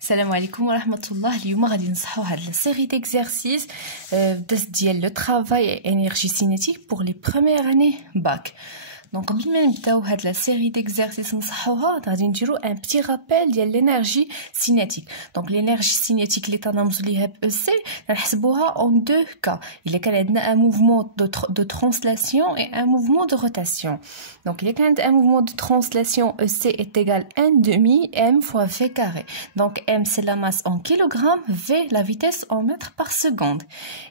Salam alaikum wa rahmatullah. اليوم غادي نصحوا هاد la série d'exercices ديال le travail et énergie cinétique pour les premières années bac. Donc قبل ما نبداو هاد la série d'exercices نصحوها غادي نديرو un petit rappel ديال l'énergie cinétique. Donc l'énergie cinétique اللي تنرمزو ليها ب EC نحسبوها en deux cas. Il y a un mouvement de translation et un mouvement de rotation. Donc il y a un mouvement de translation EC est égal à 1/2 m fois v carré. Donc m c'est la masse en kilogrammes, v la vitesse en mètres par seconde.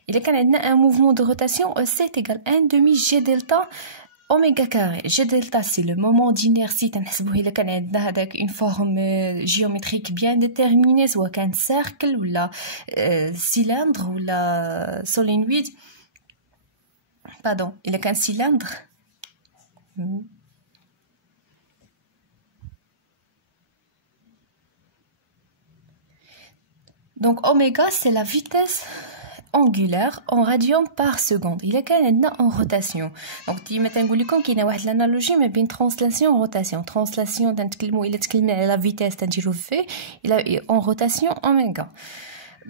Il y a un mouvement de rotation EC est égal à 1/2 g delta oméga carré. G delta c'est le moment d'inertie. تنحسبوه إلا كان عندنا هذاك une forme géométrique bien déterminée, سواء كان cercle ولا cylindre ولا solénoïde. Pardon, إلا كان cylindre. Donc oméga c'est la vitesse angulaire en radian par seconde. Il y a en rotation. Donc ديما تنقول لكم كاينه واحد l'analogie ما بين translation et rotation. Translation تنتكلموا إلا تكلمنا على la vitesse تنديرو v, إلا en rotation oméga.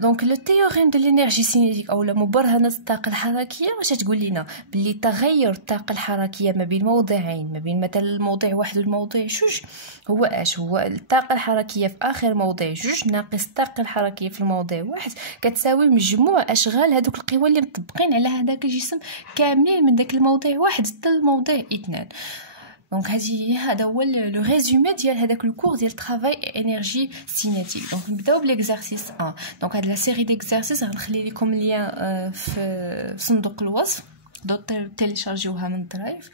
Donc le théorème de l'énergie cinétique او مبرهنة الطاقة الحركية واش تقول لنا باللي تغير الطاقة الحركية ما بين موضعين، ما بين مثلا الموضع واحد والموضع جوج، هو اش هو الطاقة الحركية في اخر موضع جوج ناقص الطاقة الحركية في الموضع واحد كتساوي مجموع اشغال هذوك القوى اللي مطبقين على هذاك الجسم كاملين من داك الموضع واحد حتى الموضع اثنان. Donc هذا هو le résumé ديال هذاك le cours ديال travail et énergie cinétique. Donc نبداو بالexercice 1. Donc هاد la série d'exercices غنخلي لكم ليا في صندوق الوصف téléchargéوها من Drive.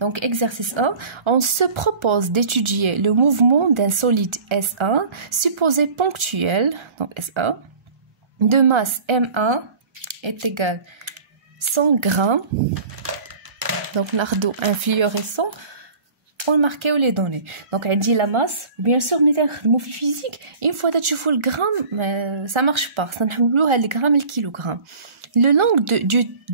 Donc exercice 1, on se propose d'étudier le mouvement d'un solide S1 supposé ponctuel, donc S1, de masse M1 est égal 100 grammes. Donc ناخدو un fluorescent pour marquer les données. Donc elle dit la masse, bien sûr mais في physique une fois تشوفوا الجرام ça marche pas, ça نحولوها للغرام الكيلوغرام. Le long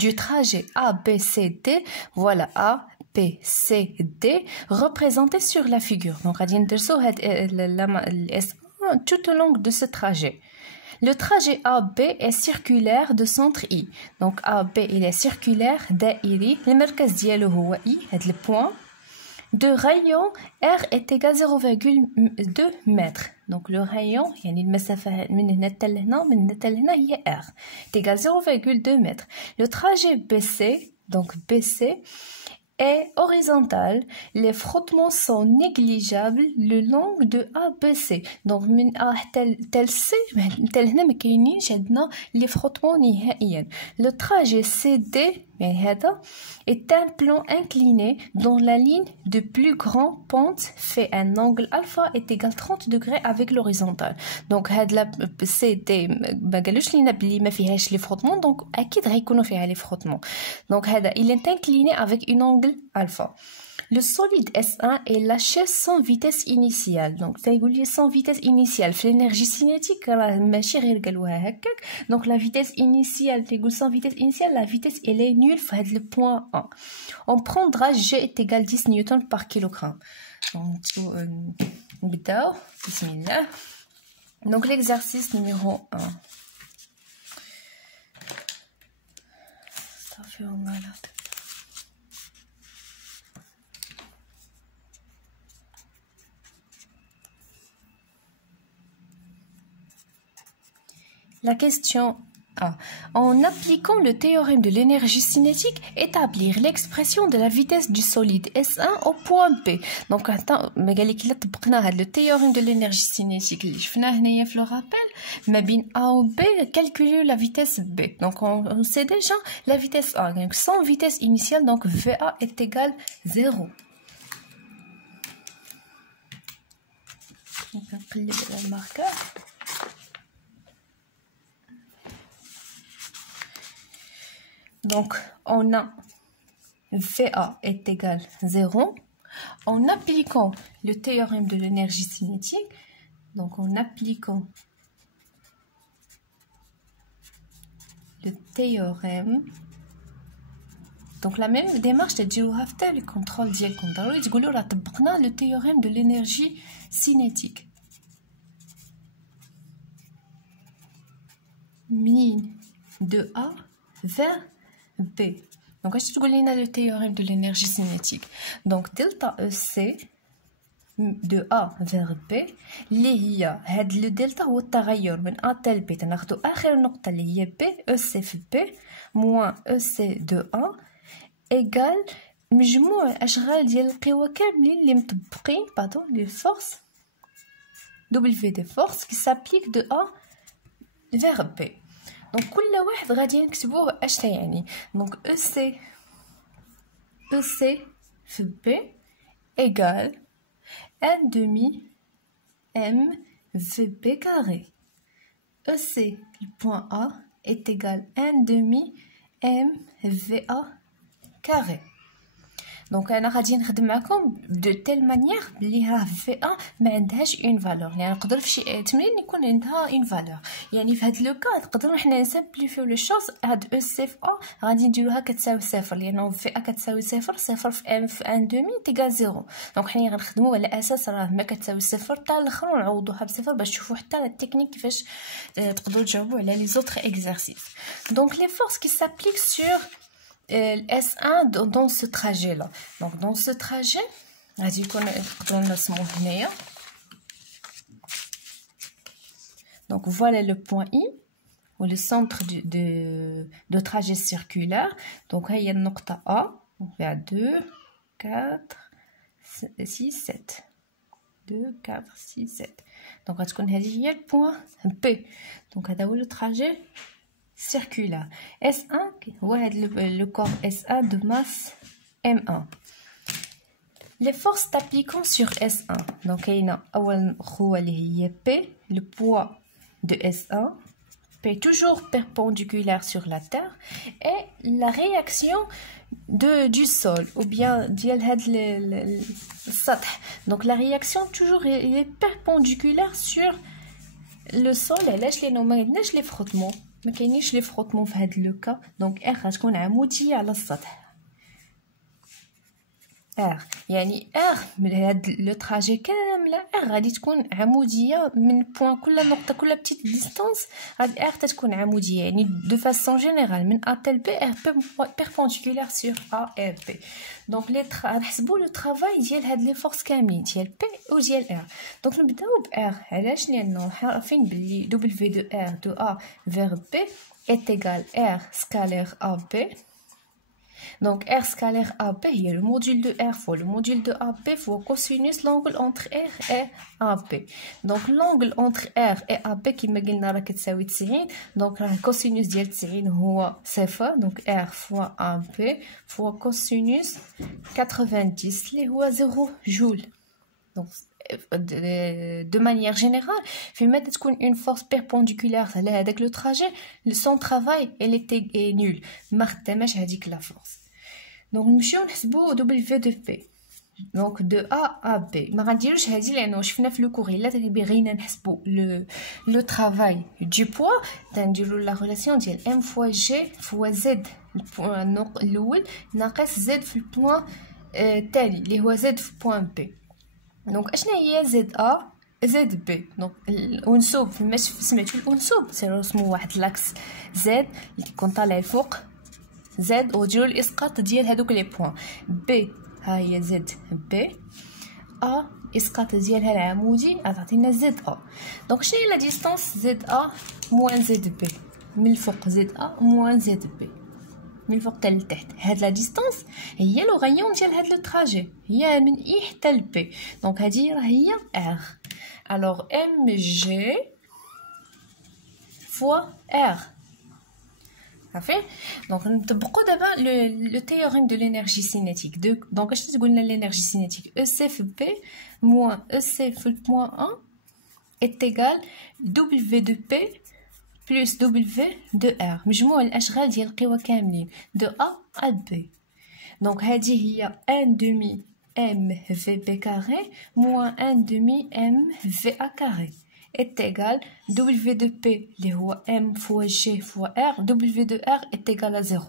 du trajet A B C D, voilà A B C D représenté sur la figure. Donc غادي ندرسو هاد S1 tout au long de ce trajet. Le trajet AB est circulaire de centre I. Donc AB il est circulaire دائري. المركز ديالو هو I, هاد le point. De rayon R est égal 0,2 mètres. Donc le rayon يعني المسافة من هنا حتى لهنا من هنا حتى لهنا هي R est égal 0,2 mètres. Le trajet BC, donc BC est horizontal, les frottements sont négligeables le long de ABC. Donc من A tel C tel هنا ما كاينينش عندنا les frottements نهائيا. Le trajet CD يعني هذا est un plan incliné dont la ligne de plus grande pente fait un angle alpha est égal 30 degrés avec l'horizontale. Donc هاد la CD ما قالوش لينا بلي ما فيهاش les frottements, donc اكيد غيكونوا فيها les frottements. Donc هذا il est incliné avec une angle alpha. Le solide S1 est lâché sans vitesse initiale. Donc تيقول لي sans vitesse initiale في l'énergie cinétique راه ماشي غير قالوها هكاك. Donc la vitesse initiale تيقول sans vitesse initiale, la vitesse elle est nulle في هاد le point 1. On prendra G est égal 10 newtons par kilogramme. Donc نبداو بسم الله. Donc l'exercice numéro 1. Ça fait malade. La question A. En appliquant le théorème de l'énergie cinétique, établir l'expression de la vitesse du solide S1 au point B. Donc, ما قال لك إلا طبقنا هذا le théorème de l'énergie cinétique اللي شفناه هنايا في le rappel ما بين A و B, calculer la vitesse B. Donc, on sait déjà la vitesse A. Donc, sans vitesse initiale, donc VA est égal 0. Donc, نقلب على الماركر. Donc, on a VA est égal 0 en appliquant le théorème de l'énergie cinétique. Donc, en appliquant le théorème. Donc, la même démarche تديروها في le contrôle ديالكم. ضروري تقولوا راه طبقنا le théorème de l'énergie cinétique. de A vers B. Donc, qu'est-ce que tu dis le théorème de l'énergie cinétique? Donc, delta EC de A vers B اللي هي هاد لو دلتا هو التغير من A تال B. تناخدو آخر نقطة اللي هي B EC في B moins EC de A égal مجموع الأشغال ديال القوى كاملين اللي مطبقين les forces W des forces qui s'appliquent de A vers B. Donc كل واحد غادي نكتبوه اش تيعني. Donc EC في B égale 1 demi M VB carré. EC, le point A, est égal à 1 demi M VA carré. Donc انا غادي نخدم معكم de telle manière بلي ها في A ما عندهاش une valeur. يعني نقدر في شي تمرين يكون عندها une valeur. يعني في هاد لو كا نقدروا حنا نسامبليفيو لي شوز. هاد او سي في A غادي نديروها كتساوي صفر لانه في A كتساوي صفر. صفر في M في 1 دومي تيكال زيرو. دونك حنا غنخدموا على اساس راه ما كتساوي صفر حتى الاخر ونعوضوها بصفر باش تشوفوا حتى التكنيك كيفاش تقدروا تجاوبوا على لي زوطخ اكزرسيس. دونك لي فورس qui s'appliquent sur S1 dans ce trajet là. Donc dans ce trajet غادي يكون نقدروا نرسموه هنايا. Donc voilà le point I ou le centre de trajet circulaire. Donc هي النقطة A. On fait à 2 4 6 7 2 4 6 7. Donc غتكون هذه هي le point B. Donc هذا هو le trajet circulaire. S1 هو le corps S1 de masse M1. Les forces s'appliquant sur S1. Donc كاينه اول خوه اللي هي P, le poids de S1, P toujours perpendiculaire sur la terre, et la réaction du sol ou bien ديال هاد السطح. Donc la réaction toujours est perpendiculaire sur le sol. علاش؟ لانه ما عندناش لي فروتمون، ما كاينينش لي فروتمون في هاد لو كا. دونك R غتكون عموديه على السطح. R يعني R من هاد لو تراجي كامله R غادي تكون عموديه من بوين كل نقطه كل بتيت ديستانس غادي R تكون عموديه. يعني دو فاسون جينيرال من A تال B R بيربونديكولير سور A et B. دونك لي غنحسبوا لو طرافاي ديال هاد لي فورس كاملين ديال P و ديال R. دونك نبداو ب R. علاش؟ لانه عارفين بلي W de R de A vers B est égal R scalaire AB. Donc R scalaire AB est le module de R fois le module de AB fois cosinus l'angle entre R et AB. Donc l'angle entre R et AB كما قلنا راه كتساوي 90. donc راه cosinus ديال 90 هو صفر. donc R fois AB fois cosinus 90 اللي هو 0 جول. donc de manière générale فيما تكون une force perpendiculaire على هذاك لو trajet son travail elle était nul ما خداماش هذيك لا فورس. دونك نمشيو نحسبوا W de P. دونك دو A à B ما غنديروش هادي لانه شفنا في لو كور الا بغينا نحسبوا لو travail du poids تنديروا لا ريلاسيون ديال M fois G fois Z البوين الاول ناقص Z في البوين التالي اللي هو Z في بوين B. دونك اشنا هي ZA ZB. دونك الانسوب فيما سمعتو الانسوب سير رسموا واحد لاكس Z اللي كيكون طالع الفوق Z وديروا الاسقاط ديال هذوك لي بوين. B ها هي Z B A اسقاط ديالها العمودي غتعطينا ZA. دونك شنو هي لا ديستانس ZA موان ZB من الفوق ZA موان ZB من الفوق حتى لتحت. هاد لا ديستانس هي لو غايون ديال هاد لو تراجي هي من I حتى ل B. دونك هادي راه هي R. alors MG fois R. صافي. دونك نطبقوا دابا لو théorème de l'énergie cinétique. دونك اش تقولنا l'energie cinétique EC في B moins EC في البوين 1 est égal W de P plus W de R مجموع الاشغال ديال القوى كاملين de A à B. دونك هذه هي 1 demi M VB carré moins 1 demi M VA carré est égal W de P اللي هو M fois G fois R. W de R est égal à 0.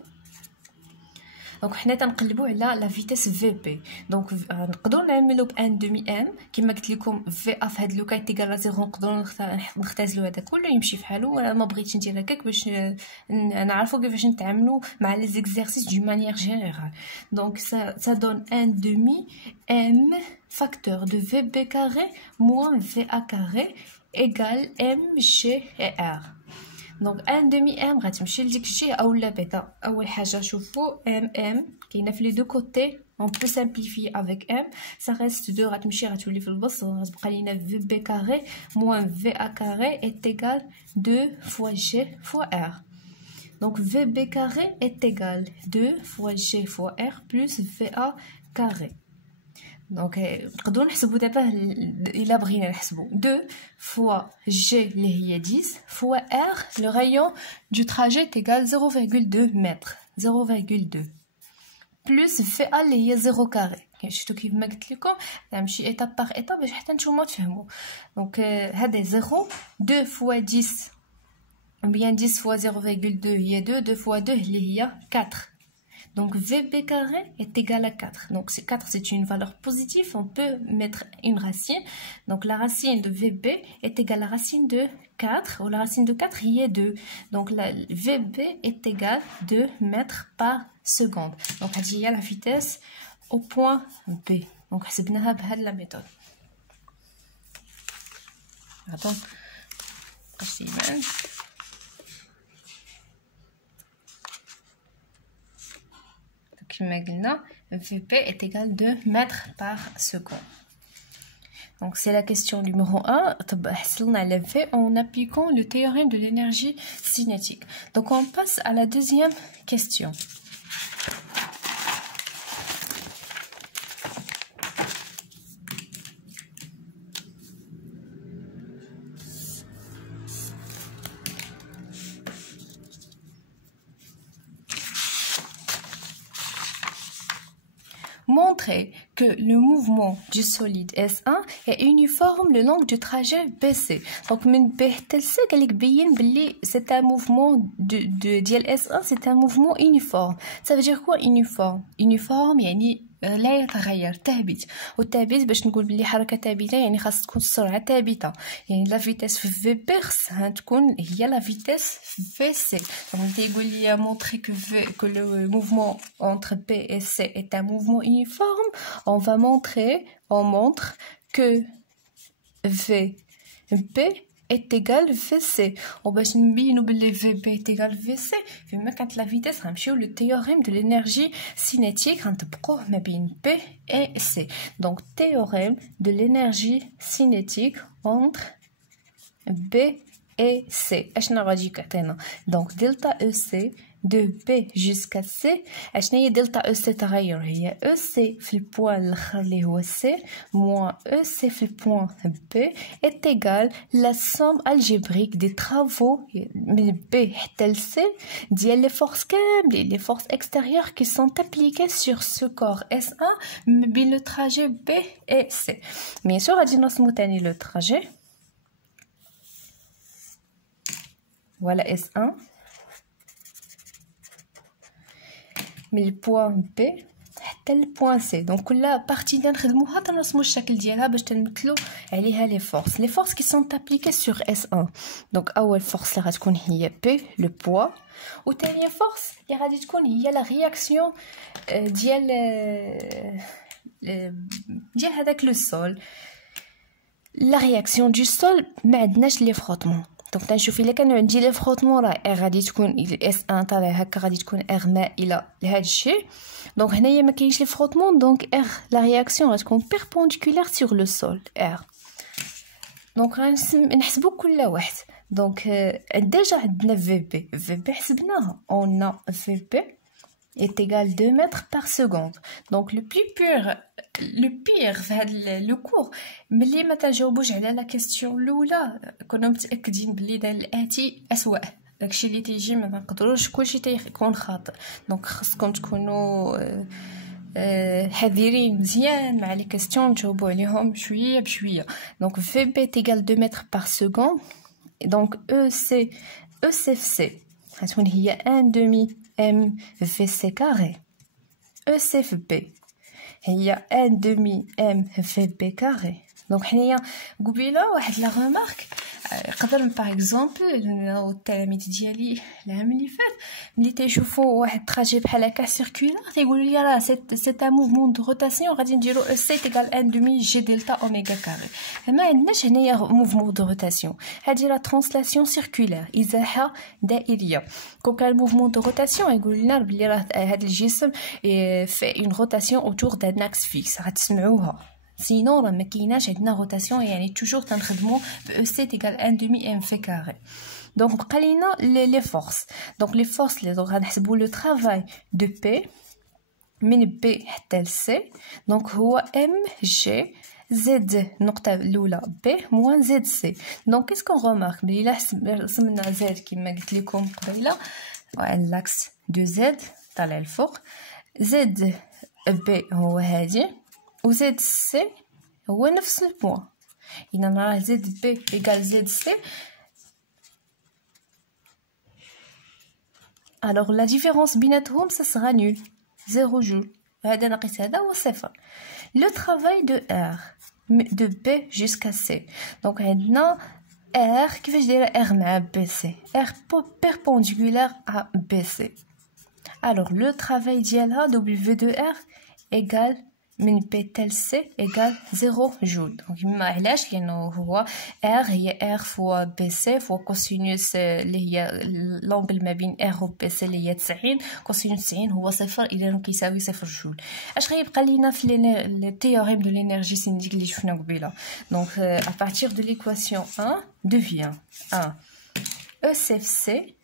دونك حنا تنقلبوا على لا فيتيس في بي. دونك نقدروا نعملوا ب 1 دومي ام كما قلت لكم في ا في هاد لو كا تيغال زيرو، نقدروا نختزلوا هذا كله يمشي فحالو. وانا ما بغيتش ندير هكاك باش نعرفوا كيفاش نتعاملوا مع لي زيكزارسيس دو مانيير جينيرال. دونك ça donne 1 demi m facteur de vb carré moins va carré égale mg et r. دونك 1 demi m غتمشي لديك الجهه اولا بيتا. اول حاجه شوفوا m كاينه في لي دو كوتي، on peut simplifier avec m ça reste 2 غتولي في البسط، غتبقى لينا vb carré moins va carré est égal 2 fois g fois r. donc vb carré est égal 2 fois g fois r plus va carré. دونك نقدروا نحسبوا دابا الا بغينا نحسبوا 2 fois g اللي هي 10 fois r le rayon du trajet est égal 0,2 mètres 0,2 plus va اللي هي 0 كاري. شفتوا كيف ما قلت لكم نمشي ايتاب باغ ايتاب باش حتى نتوما تفهموا. دونك هذا 0 2 fois 10 ou bien 10 fois 0,2 هي 2 fois 2 اللي هي 4. Donc VB carré est égal à 4. Donc 4 c'est une valeur positive, on peut mettre une racine. Donc la racine de VB est égale à la racine de 4, ou la racine de 4 y est 2. Donc la VB est égal 2 mètres par seconde. Donc il y a la vitesse au point B. Donc c'est bien la méthode. Attends. VP est égal à 2 mètres par seconde. Donc c'est la question numéro 1. En appliquant le théorème de l'énergie cinétique. Donc on passe à la deuxième question. Montrer que le mouvement du solide S1 est uniforme le long du trajet BC. Donc, c'est un mouvement de S1, c'est un mouvement uniforme. Ça veut dire quoi uniforme? Uniforme, يعني لا يتغير، ثابت. والثابت باش نقول بلي حركه ثابته يعني خاص تكون السرعه ثابته، يعني لا فيتيس في بي خصها تكون هي لا فيتيس في سي. دونك تيقول لي montrer que le mouvement entre P et C est un mouvement uniforme. On montre que VP est égal VC. وباش نبينوا بلي VP est égal VC فيما كانت لا فيتيس غنمشيو لو théorème de l'énergie cinétique غنطبقوه ما بين P et C. Donc théorème de l'énergie cinétique entre B et C. اشنا غادي كيعطينا donc delta EC de B jusqu'à C. اشنا هي delta EC تغير هي EC في البوان الاخر اللي هو C moins EC في البوان B est égal la somme algébrique des travaux من B حتى C ديال les forces كاملين les forces extérieures qui sont appliquées sur ce corps S1 بين le trajet B et C. bien sûr غادي نرسمو تاني le trajet. Voilà S1 من البوان بي حتى البوان سي. دونك كل بارتي نخدموها تنرسمو الشكل ديالها باش تنمثلو عليها لي فورس كي سون ابليكي سور اس1. دونك اول فورس اللي غتكون هي بي لو بوا، وثانيه فورس اللي غادي تكون هي لا رياكسيون ديال هذاك لو سول. لا رياكسيون دو سول ما عندناش لي فروتمون. دونك تنشوف الا كانوا عندي لي فروتمون راه ار غادي تكون اس 1 طالع هكا غادي تكون ار مائله لهذا الشيء. دونك هنايا ما كاينش لي فروتمون دونك ار لا رياكسيون غتكون بيربونديكولير سور لو سول ار. دونك غنحسبوا كل واحد. دونك ديجا عندنا في بي حسبناها اون في بي est égal 2 mètres par seconde. Donc le pire في هذا لو كور ملي ما تجاوبوش على لا كيسيون الاولى كنا متاكدين بلي دا الاتي اسوأ. داكشي اللي تيجي ما نقدروش كلشي تيكون خاطئ. دونك خصكم تكونوا حذرين مزيان مع لي كيسيون تجاوبوا عليهم شويه بشويه. دونك في بي est égal 2 mètres par seconde. دونك EC غتكون هي 1 demi m VC carré E في B هي 1 demi M في B carré. Donc حنايا قبيله واحد لا ريمارك قدر باغ اكزومبل التلاميذ ديالي العام اللي فات ملي تيشوفوا واحد تراجي بحال هكا سيركولار تيقولوا لي راه سي ان موفمون دو روتاسيون غادي نديرو او سي ايكال 1 دومي جي دلتا اوميغا كاري. ما عندناش هنايا موفمون دو روتاسيون، هادي لا ترانسلاسيون سيركولار ازاحه دائريه. كون كان موفمون دو روتاسيون يقول لنا بلي راه هاد الجسم في اون روتاسيون اوتور دان اكس فيكس غتسمعوها. سينو راه ما كايناش عندنا روتاسيون، يعني توجور تنخدموا ب او سي ايكال 1 دومي ام في كاري. دونك بقى لينا لي فورس. دونك لي فورس لي غنحسبوا لو ترافاي دو بي من بي حتى ل سي. دونك هو ام جي زد النقطه الاولى بي موان زد سي. دونك كيسكون رومارك بلي الا رسمنا زد كما قلت لكم قبيله على لاكس دو زد طالع الفوق، زد بي هو هادي وزد سي هو نفس البوان. إذا راه زد بي إيكال زد سي. alors la différence بيناتهم ça sera nul 0 joule. هذا ناقص هذا هو صفر. le travail de R de B jusqu'à C. donc عندنا R كيفاش دايره R مع BC. R perpendiculaire à BC. alors le travail ديالها W de R égale من بي تال سي ايكال 0 جول. دونك ما علاش لانه هو ار هي ار فوا بي سي فوا كوسينوس اللي هي لونغل ما بين ار و بي سي اللي هي 90. كوسينوس 90 هو صفر، اذا كيساوي 0 جول. اش غيبقى لينا في لي تيوريم دو لينيرجي سينيك اللي شفنا قبيله. دونك ا بارتير دو ليكواسيون 1 devient 1 E C F C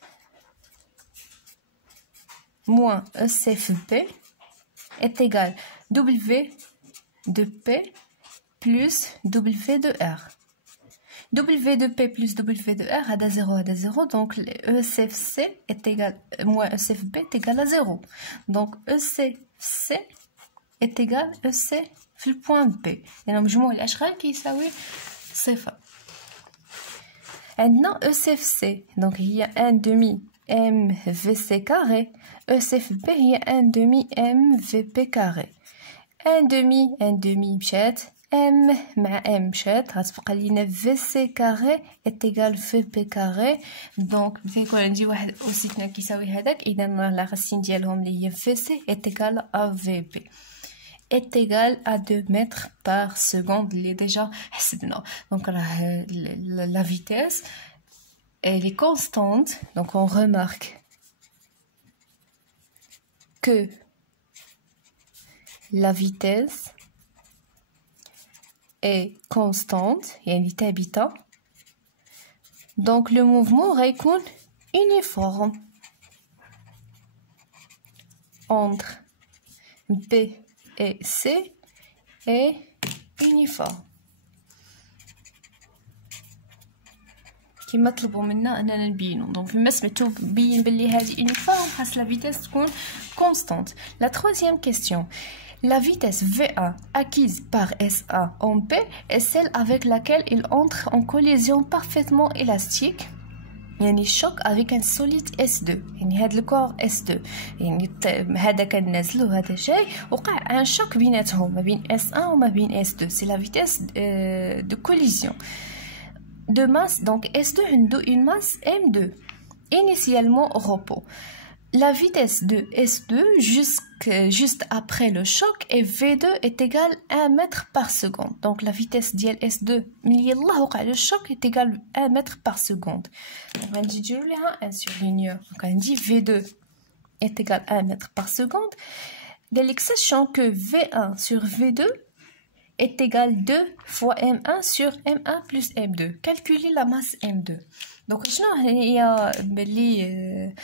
moins E C F B est égal W de P plus W de R. W de P plus W de R à 0 à 0, donc ECFC est égal, moins ECFB est égal à 0. Donc ECFC est égal à EC في البوان B. يعني مجموع الأشغال كيساوي صفر. عندنا ECFC donc هي 1 demi M VC carré. ECFB هي 1 demi M VP carré. 1 demi مشات M مع M مشات غتبقى لينا VC carré est égal VP carré. دونك كيكون عندي واحد أوسيتنا كيساوي هذاك، إذا لا راسين ديالهم اللي هي VC est égal à VP est égal à 2 mètres par seconde اللي ديجا حسبنا. دونك راه la vitesse elle est constante. donc on remarque que la vitesse est constante يعني ثابتة. donc le mouvement غيكون uniforme entre B et C est uniforme. كما طلبوا منا اننا نبينو. دونك فيما سمعتو بين بلي هذه يونيفورم خاص لا فيتيس تكون كونستانت. لا troisième question. La vitesse V1 acquise par SA en P est celle avec laquelle il entre en collision parfaitement élastique. يعني choc avec un solide S2. يعني هاد الكور S2 يعني هذا كننزل وهذا جاي وقع ان شوك بيناتهم ما بين S1 وما بين S2. c'est la vitesse de collision de masse. donc S2 عنده une masse M2 initialement au repos. La vitesse de S2 juste après le choc et V2 est égale à 1 mètre par seconde. donc la vitesse ديال S2 ملي يلاه وقع le choc est égale à 1 mètre par seconde. donc غنجي نديرو ليها un surligneur. donc غندي V2 est égal à 1 mètre par seconde. قالك sachant que V1 sur V2 est égal 2 fois M1 sur M1 plus M2. calculer la masse M2. donc شنو هي بلي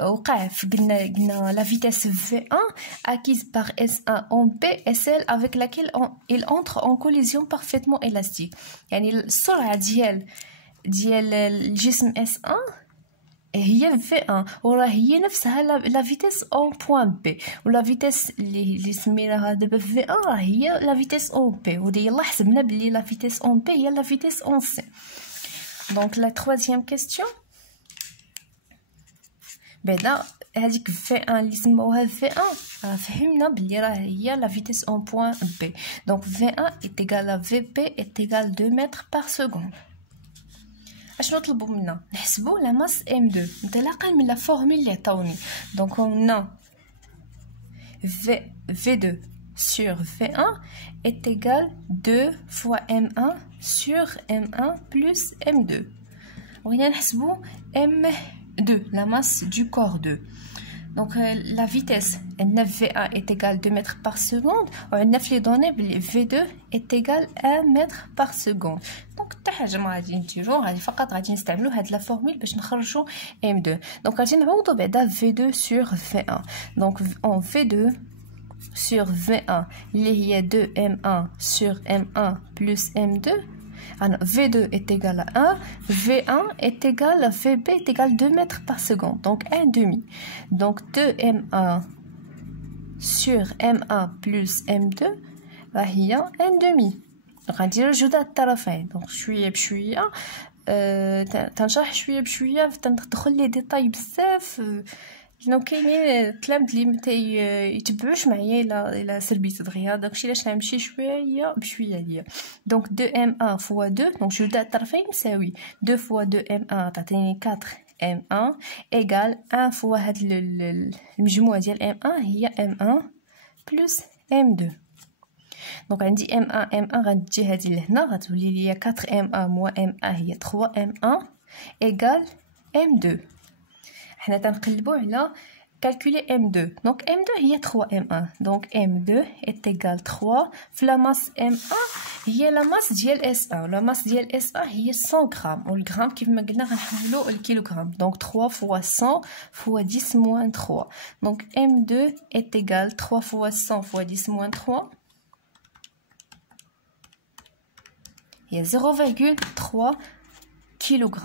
وقع في قلنا la vitesse V1 acquise par S1 en P est celle avec laquelle il entre en collision parfaitement élastique. يعني السرعة ديال الجسم S1 هي V1 وراه هي نفسها لا فيتيس اون بوين بي، ولا فيتيس اللي سميناها دابا V1 راه هي لا فيتيس اون بي، ودي يلا حسبنا بلي لا فيتيس اون بي هي لا فيتيس اون سي. دونك لا troisième question. بعدا هذيك V1 اللي سموها V1 فهمنا بلي راه هي لا فيتيس اون بوين B. Donc V1 est égal à VP est égal 2 mètres par seconde. اشنو طلبوا منا نحسبوا لا ماس M2 انطلاقا من لا فورمول اللي عطاوني. Donc on a V2 sur V1 est égal 2 fois M1 sur M1 plus M2. وهنا نحسبوا M2 la masse du corps 2. Donc la vitesse V1 est égale 2 mètres par seconde. On a les données V2 est égal 1 mètre par seconde. Donc حتى حاجه ما غادي نديرو غادي فقط غادي نستعملوا هاد لا فورمول باش نخرجوا M2. Donc غادي نعوضوا بعدا V2 sur V1. Donc en V2 sur V1 اللي هي 2M1 sur M1 plus M2. Alors, V2 est égal à 1, V1 est égal à VB est égal à 2 mètres par seconde, donc 1 demi. Donc 2M1 sur M1 plus M2, هي 1 demi. Donc غنديرو جوج الطرفين. Donc شويه بشويه تنشرح شويه بشويه تندخل لي ديتاي بزاف لانه كاينين التلاميذ اللي متيتبعوش معايا الى سربيت دغيا داكشي علاش غنمشي شويه بشويه ليا. دونك 2m1 فوا 2 دونك جوج الطرفين مساوي 2 فوا 2m1 تعطيني 4m1 ايغال 1 فوا هاد المجموع ديال m1 هي m1 بلس m2. دونك عندي m1 غنجي هادي لهنا غتولي ليا 4m1 موان m1 هي 3m1 ايغال m2. حنا تنقلبوا على calculer M2. Donc M2 هي 3M1. Donc M2 est égal 3 في la masse M1 هي la masse ديال S1. La masse ديال S1 هي 100 غرام والغرام كيف ما قلنا غنحولوا للكيلوغرام. Donc 3 fois 100 fois 10 moins 3. Donc M2 est égal 3 fois 100 fois 10 moins 3 هي 0,3 كيلوغرام.